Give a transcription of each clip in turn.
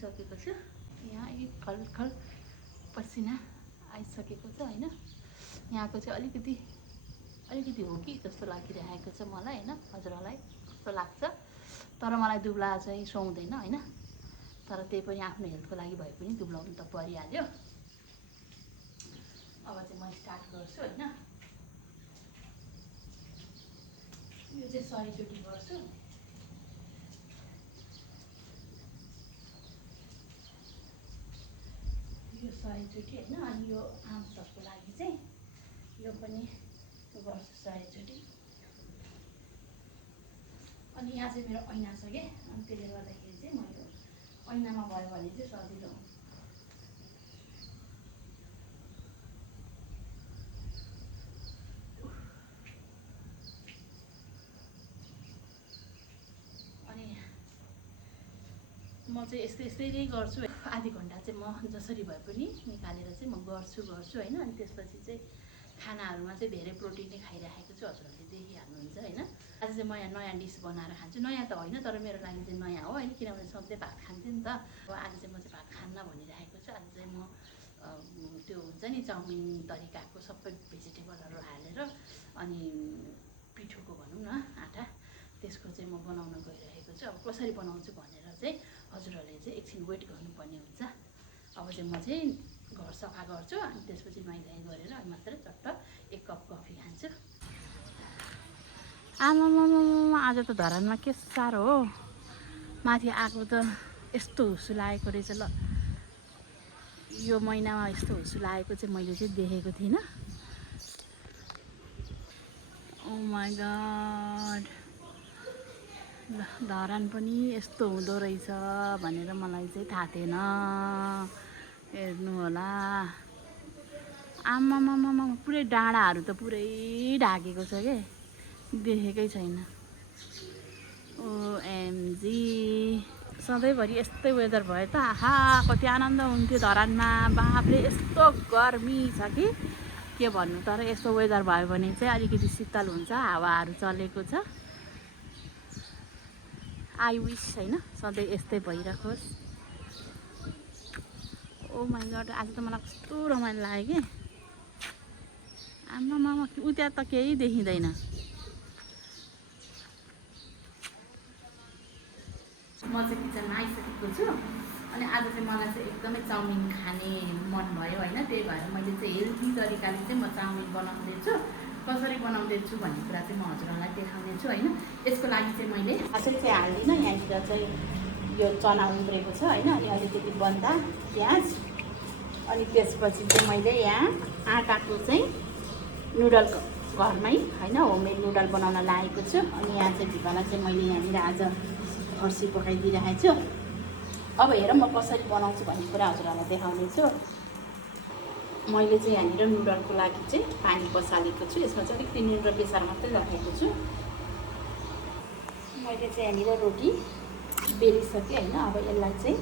आइसकेको छु। यहाँ एक खलखल पसिना आइसकेको छ हैन। यहाँको चाहिँ अलिकति हो कि जस्तो लागिरहेको छ मलाई हैन। हजुरहरूलाई कस्तो लाग्छ? तर मलाई दुब्ला चाहिँ सुहाउँदैन हैन। तर त्यही पनि आफ्नो हेल्थको लागि भए पनि दुब्लाउनु त परिहाल्यो। अब चाहिँ म स्टार्ट गर्छु हैन। यो चाहिँ 100 चोटि गर्छु। यो 100 चोटि हैन। अनि यो आर्म्सहरुको लागि चाहिँ यो पनि गर्छु 100 चोटि। अनि यहाँ चाहिँ मेरो ऐना छ के, अनि त्यसले गर्दाखेरि चाहिँ म यो ऐनामा भयो भने चाहिँ सजिलो हुन्छ। अनि म चाहिँ यस्तै नै गर्छु। आधी घन्टा चाहिँ म जसरी भए पनि निकालेर चाहिँ म गर्छु हैन। अनि त्यसपछि चाहिँ खानाहरुमा चाहिँ धेरै प्रोटिन नै खाइराखेको छु। हजुरहरूले देखिहाल्नुहुन्छ हैन। आज चाहिँ म यहाँ नयाँ डिस बनाएर खान्छु। नयाँ त होइन, तर मेरो लागि चाहिँ नयाँ हो हैन, किनभने सधैँ भात खान्थेँ नि त। अब आज चाहिँ म चाहिँ भात खान्न भनिरहेको छु। आज चाहिँ म त्यो हुन्छ नि चाउमिन तरिकाको सबै भेजिटेबलहरू हालेर अनि पिठोको भनौँ न आटा, त्यसको चाहिँ म बनाउन गइरहेको छु। अब कसरी बनाउँछु भनेर चाहिँ हजुरहरूले चाहिँ एकछिन वेट गर्नुपर्ने हुन्छ। अब चाहिँ म चाहिँ घर सफा गर्छु अनि त्यसपछि नुहाइ गरेर अनि मात्र चट्ट 1 कप कफी खान्छु। आमामामा आज त धरानमा के साह्रो हो। माथि आएको त यस्तो हुसु लागेको रहेछ। ल यो महिनामा यस्तो हुसु लागेको चाहिँ मैले चाहिँ देखेको थिइनँ। ओ माय गॉड, धरान पनि यस्तो हुँदो रहेछ भनेर मलाई चाहिँ थाहा थिएन। हेर्नु होला, आमामामा पुरै डाँडाहरू त पुरै ढाकेको छ के, देखेकै छैन। ओएमजी, सधैँभरि यस्तै वेदर भए त आहा कति आनन्द हुन्थ्यो धरानमा। बाफले यस्तो गर्मी छ कि के भन्नु। तर यस्तो वेदर भयो भने चाहिँ अलिकति शीतल हुन्छ, हावाहरू चलेको छ। आई विश हैन सधैँ यस्तै भइरहोस्। ओ माय गॉड, आज त मलाई कस्तो रमाइलो लाग्यो कि। आमामामा उता त केही देखिँदैन। म चाहिँ किचनमा आइसकेको छु। अनि आज चाहिँ मलाई चाहिँ एकदमै चाउमिन खाने मन भयो हैन। त्यही भएर मैले चाहिँ हेल्दी तरिकाले चाहिँ म चाउमिन बनाउँदैछु। कसरी बनाउँदैछु भन्ने कुरा चाहिँ म हजुरहरूलाई देखाउने छु हैन। यसको लागि चाहिँ मैले असै चाहिँ हाल्दिनँ। यहाँनिर चाहिँ यो चना उम्रेको छ हैन। अनि अलिकति बन्दा प्याज, अनि त्यसपछि चाहिँ मैले यहाँ आटाको चाहिँ नुडल घरमै हैन होममेड नुडल बनाउन लागेको छु। अनि यहाँ चाहिँ भिकालाई चाहिँ मैले यहाँनिर आज फर्सी पकाइदिइरहेको छु। अब हेर म कसरी बनाउँछु भन्ने कुरा हजुरहरूलाई देखाउने छु। मैले चाहिँ यहाँनिर नुडलको लागि चाहिँ पानी पसालेको छु। यसमा चाहिँ अलिकति नुन र बेसार मात्रै राखेको छु। मैले चाहिँ यहाँनिर रोटी बेलिसकेँ हैन। अब यसलाई चाहिँ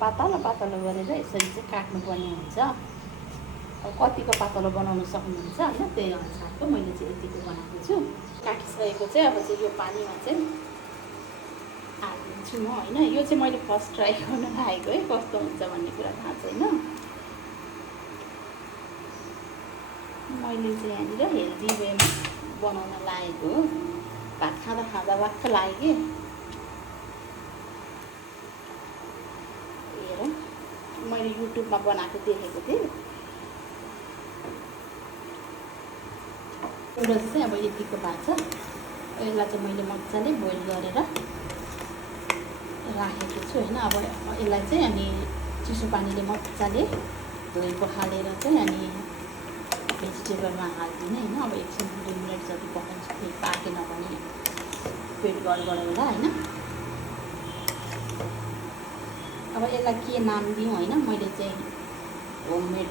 पातलो पातलो गरेर यसरी चाहिँ काट्नुपर्ने हुन्छ। अब कतिको पातलो बनाउन सक्नुहुन्छ हैन, त्यही अनुसारको मैले चाहिँ यतिको बनाएको छु। काटिसकेको चाहिँ अब चाहिँ यो पानीमा चाहिँ हालिदिन्छु म हैन। यो चाहिँ मैले फर्स्ट ट्राई गर्न लागेको है, कस्तो हुन्छ भन्ने कुरा थाहा छैन। मैले चाहिँ यहाँनिर हेल्दी वेमा बनाउन लागेको हो। भात खाँदा खाँदा वाक्क लाग्यो कि हेर, मैले युट्युबमा बनाएको देखेको थिएँ। नुडल्स चाहिँ अब यतिको भएको छ। यसलाई चाहिँ मैले मजाले बोइल गरेर राखेको छु हैन। अब यसलाई चाहिँ अनि चिसो पानीले मजाले धोइ पखालेर चाहिँ अनि भेजिटेबलमा हाल्दिनँ हैन। अब 1-2 मिनट जति पकाउँछु, फेरि पाकेन भने पेट गडबड होला हैन। अब यसलाई के नाम दिउँ हैन। मैले चाहिँ होममेड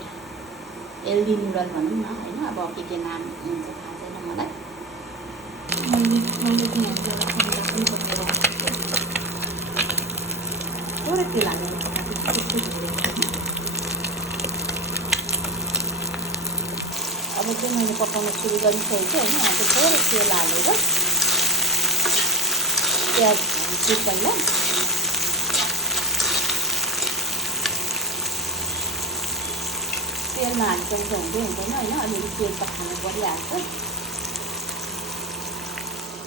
हेल्दी नुडल भनौँ न हैन। अब के नाम हुन्छ थाहा छैन मलाई। मैले चाहिँ एउटा सुविधा पनि पकाएर थोरै तेल हालेर पकाएको छु। अब चाहिँ मैले पकाउन सुरु गरिसकेको हैन। यहाँ चाहिँ थोरै तेल हालेर प्याज हाल्छु पहिला। तेलमा हालिसकेको हुँदै हुँदैन होइन, अलिअलि तेल त खानु परिहाल्छ।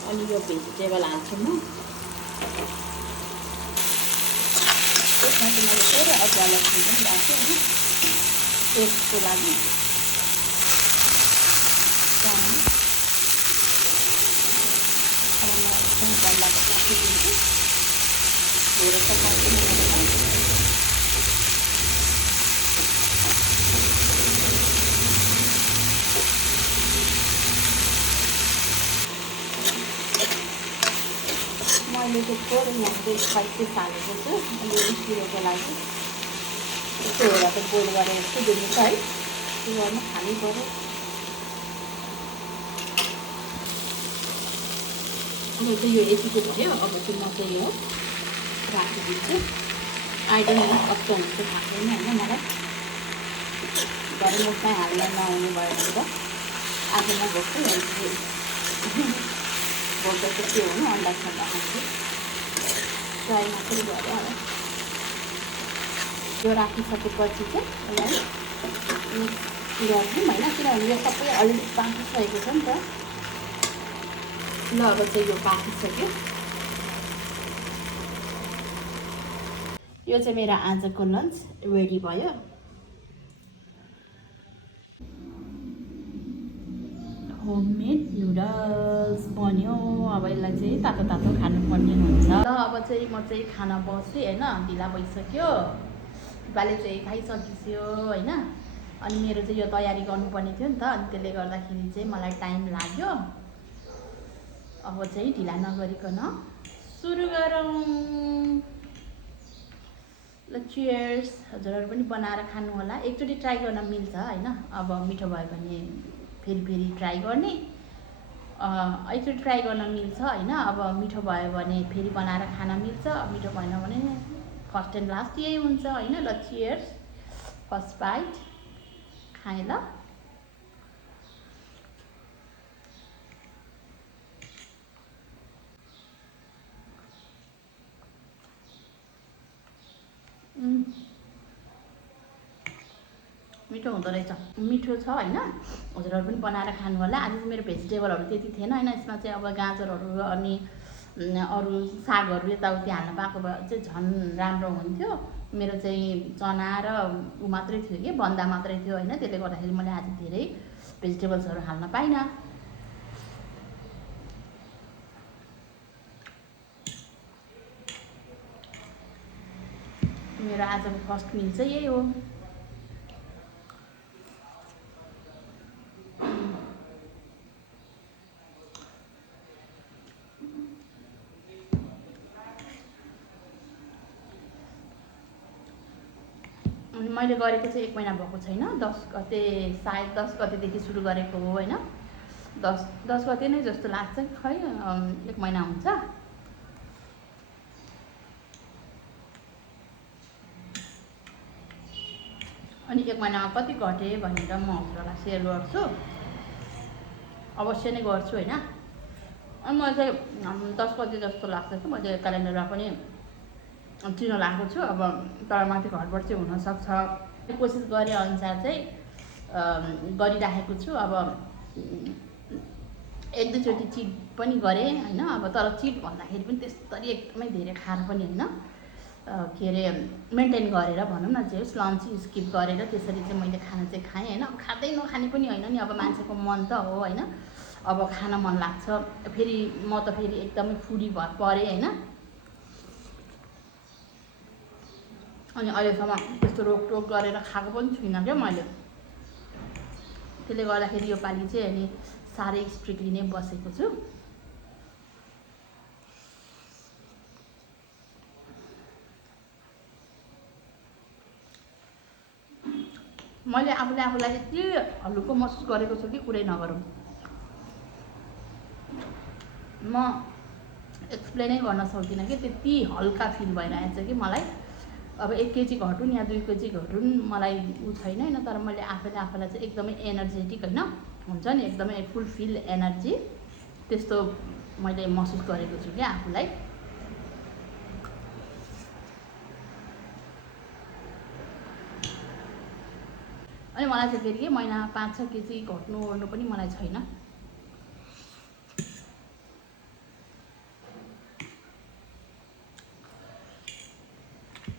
अनि यो भेजिटेबल हाल्छु म। त्यसमा चाहिँ मैले थोरै अदुवा लसुन पनि राखेँ होइन, टेस्टको लागि। अब म एकदम डल्लाको राखिदिन्छु, धेरै त पाउँदैन। मैले चाहिँ थोरै यहाँको स्पाइसेस हालेको छु अलिअलि पिरोको लागि। त्यस्तो हेरेर त बोइल गरेर सुधिर्नु छ है, त्यो गर्नु खानै पऱ्यो। अब चाहिँ यो यतिको भयो। अब चाहिँ म चाहिँ यो राखिदिन्छु। आइडन कस्तो हुन्छ थाहा छैन होइन मलाई, घरि मुखमै हाल्न नहुने भयो भने त आज म भोकै हुन्छु। भोक त के हुनु, अन्डा छन्दा खान्छु, ट्राई मात्रै गऱ्यो होला। यो राखिसकेपछि चाहिँ यसलाई मिक्स गरिदिउँ होइन, किनभने यो सबै अलिअलि पाकिसकेको छ नि त। ल अब चाहिँ यो पाकिसक्यो। यो चाहिँ मेरो आजको लन्च रेडी भयो। होममेड नुडल्स बन्यो। अब यसलाई चाहिँ तातो तातो खानुपर्ने हुन्छ। ल अब चाहिँ म चाहिँ खाना बसेँ होइन, ढिला भइसक्यो। बाले चाहिँ खाइसकिसक्यो होइन, अनि मेरो चाहिँ यो तयारी गर्नुपर्ने थियो नि त, अनि त्यसले गर्दाखेरि चाहिँ मलाई टाइम लाग्यो। अब चाहिँ ढिला नगरिकन सुरु गरौँ। ल चियर्स। हजुरहरू पनि बनाएर खानु होला, एकचोटि ट्राई गर्न मिल्छ होइन। अब मिठो भयो भने फेरि फेरि ट्राई गर्ने, एकचोटि ट्राई गर्न मिल्छ होइन। अब मिठो भयो भने फेरि बनाएर खान मिल्छ, मिठो भएन भने फर्स्ट एन्ड लास्ट यही हुन्छ होइन। ल चियर्स। फर्स्ट बाइट खाएँ ल। मिठो हुँदो रहेछ, मिठो छ होइन। हजुरहरू पनि बनाएर खानु होला। आज चाहिँ मेरो भेजिटेबलहरू त्यति थिएन होइन, यसमा चाहिँ अब गाजरहरू अनि अरू सागहरू यताउति हाल्न पाएको भए चाहिँ झन् राम्रो हुन्थ्यो। मेरो चाहिँ चना र ऊ मात्रै थियो कि बन्दा मात्रै थियो होइन, त्यसले गर्दाखेरि मैले आज धेरै भेजिटेबल्सहरू हाल्न पाइनँ। मेरो आजको फर्स्ट मिल चाहिँ यही हो। अनि मैले गरेको चाहिँ 1 महिना भएको छैन, 10 गते सायद 10 गतेदेखि सुरु गरेको हो होइन। 10 गते नै जस्तो लाग्छ खै, 1 महिना हुन्छ। अनि 1 महिनामा कति घटेँ भनेर म हजुरहरूलाई सेयर गर्छु, अवश्य नै गर्छु होइन। अनि मैले चाहिँ 10 गते जस्तो लाग्छ कि मैले क्यालेन्डरमा पनि चिनो लगाएको छु। अब तर माथि घरबाट चाहिँ हुनसक्छ, कोसिस गरे अनुसार चाहिँ गरिराखेको छु। अब 1-2 चोटि चिट पनि गरेँ होइन। अब तर चिट भन्दाखेरि पनि त्यस्तरी एकदमै धेरै खाएर पनि होइन, के अरे मेन्टेन गरेर भनौँ न, जे लन्च स्किप गरेर त्यसरी चाहिँ मैले खाना चाहिँ खाएँ होइन। अब खाँदै नखाने पनि होइन नि, अब मान्छेको मन त हो होइन। अब खान मन लाग्छ, फेरि म त फेरि एकदमै फुडी परेँ होइन। अनि अहिलेसम्म त्यस्तो रोकटोक गरेर खाएको पनि छुइनँ क्या मैले। त्यसले गर्दाखेरि यो पालि चाहिँ अनि साह्रै स्ट्रिक्टली नै बसेको छु। मैले आफूलाई यति हल्लुको महसुस गरेको छु कि कुरै नगरौँ। म एक्सप्लेनै गर्न सक्दिनँ कि त्यति हल्का फिल भइरहेछ कि मलाई। अब 1 केजी घटुन् या 2 केजी घटुन् मलाई ऊ छैन होइन, तर मैले आफूलाई चाहिँ एकदमै एनर्जेटिक होइन हुन्छ नि, एकदमै फुलफिल एनर्जी त्यस्तो मैले महसुस गरेको छु क्या आफूलाई। अनि मलाई चाहिँ फेरि के महिना 5-6 केजी घट्नु ओर्नु पनि मलाई छैन।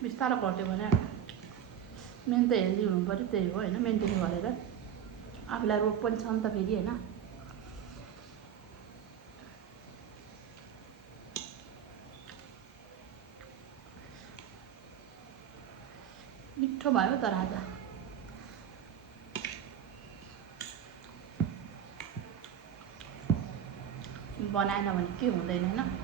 बिस्तारो घट्यो भने मेन त हेल्दी हुनु पऱ्यो, त्यही हो होइन, मेन्टेन गरेर। आफूलाई रोग पनि छ नि त फेरि होइन। मिठो भयो तर आज बनाएन भने के हुँदैन होइन।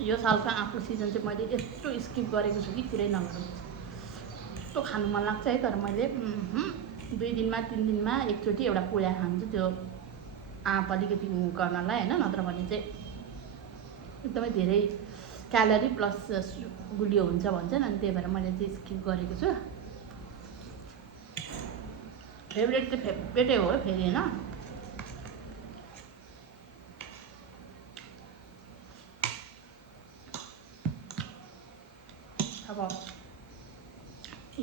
यो सालको आँपको सिजन चाहिँ मैले यस्तो स्किप गरेको छु कि कुरै नगरौँ। यस्तो खानु मन लाग्छ है, तर मैले 2 दिनमा 3 दिनमा एकचोटि एउटा पुरा खान्छु त्यो आँप अलिकति गर्नलाई होइन, नत्र भने चाहिँ एकदमै धेरै क्यालोरी प्लस गुलियो हुन्छ भन्छन्। अनि त्यही भएर मैले चाहिँ स्किप गरेको छु। फेभरेट चाहिँ फेभरेटै हो फेरि होइन। अब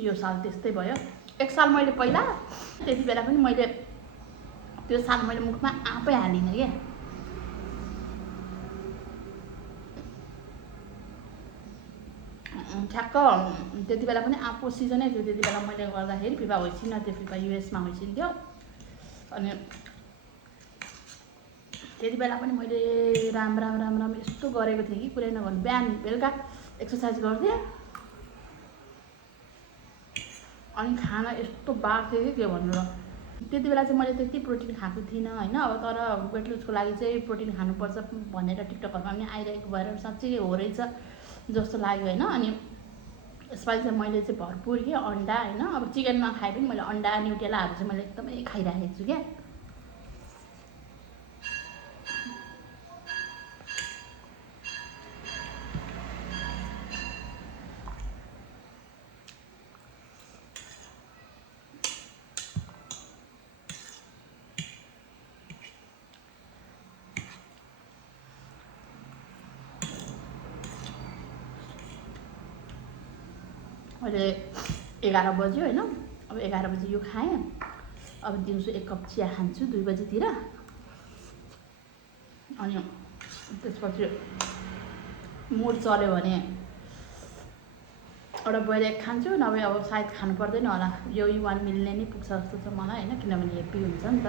यो साल त्यस्तै भयो। एक साल मैले पहिला त्यति बेला पनि मैले त्यो साल मैले मुखमा आँपै हालिनँ क्या। ठ्याक्क त्यति बेला पनि आँपको सिजनै थियो। त्यति बेला मैले गर्दाखेरि फिफा होइसिन थियो, फिफा युएसमा होइसिन्थ्यो। अनि त्यति बेला पनि मैले राम यस्तो गरेको थिएँ कि कुरै नगर्नु। बिहान बेलुका एक्सर्साइज गर्थेँ अनि खाना यस्तो बार्थ्यो कि के भन्नु र। त्यति बेला चाहिँ मैले त्यति प्रोटिन खाएको थिइनँ होइन। अब तर वेट लुजको लागि चाहिँ प्रोटिन खानुपर्छ भनेर टिकटकहरूमा पनि आइरहेको भएर साँच्चै हो रहेछ जस्तो लाग्यो होइन। अनि यसपालि चाहिँ मैले चाहिँ भरपुर कि अन्डा होइन, अब चिकन नखाए पनि मैले अन्डा न्युटेलाहरू चाहिँ मैले एकदमै खाइरहेको छु क्या। अहिले 11 बज्यो होइन। अब 11 बजी यो खाएँ। अब दिउँसो 1 कप चिया खान्छु 2 बजीतिर। अनि त्यसपछि मुड चल्यो भने एउटा बोइल एग खान्छु, नभए अब सायद खानु पर्दैन होला। यो 1 मिलले नै पुग्छ जस्तो छ मलाई होइन, किनभने हेप्पी हुन्छ नि त।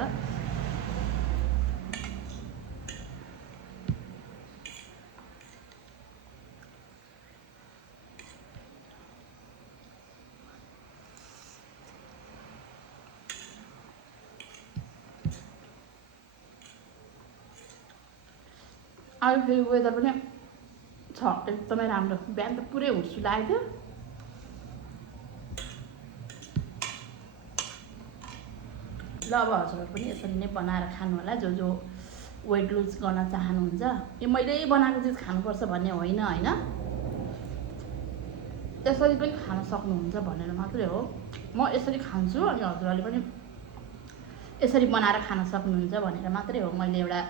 अहिले फेरि वेदर पनि छ एकदमै राम्रो। बिहान त पुरै हुस्सु लाग्यो। ल अब हजुरहरू पनि यसरी नै बनाएर खानु होला, जो वेट लुज गर्न चाहनुहुन्छ। यो मैले बनाएको चिज खानुपर्छ भन्ने होइन होइन, यसरी पनि खान सक्नुहुन्छ भनेर मात्रै हो। म यसरी खान्छु अनि हजुरहरूले पनि यसरी बनाएर खान सक्नुहुन्छ भनेर मात्रै हो मैले एउटा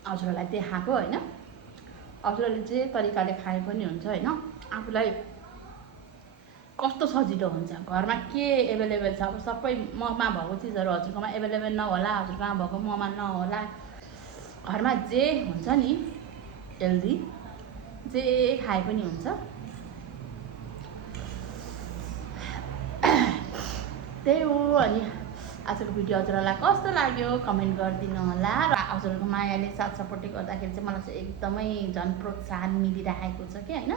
हजुरहरूलाई देखाएको होइन। हजुरहरूले जे तरिकाले खाए पनि हुन्छ होइन। आफूलाई कस्तो सजिलो हुन्छ, घरमा के एभाइलेबल छ, अब सबै ममा भएको चिजहरू हजुरकोमा एभाइलेबल नहोला, हजुरकोमा भएको ममा नहोला। घरमा जे हुन्छ नि हेल्दी, जे खाए पनि हुन्छ। त्यही हो। अनि आजको भिडियो हजुरहरूलाई कस्तो लाग्यो कमेन्ट गरिदिनु होला। र हजुरहरूको मायाले साथ सपोर्टले गर्दाखेरि चाहिँ मलाई चाहिँ एकदमै झन् प्रोत्साहन मिलिरहेको छ कि होइन।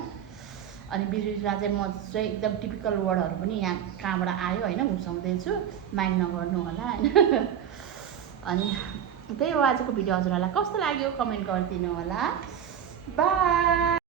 अनि बिचमा चाहिँ म चाहिँ एकदम टिपिकल वर्डहरू पनि यहाँ कहाँबाट आयो होइन घुसाउँदैछु, माइन्ड नगर्नु होला होइन। अनि त्यही हो। आजको भिडियो हजुरहरूलाई कस्तो लाग्यो कमेन्ट गरिदिनु होला। बाई।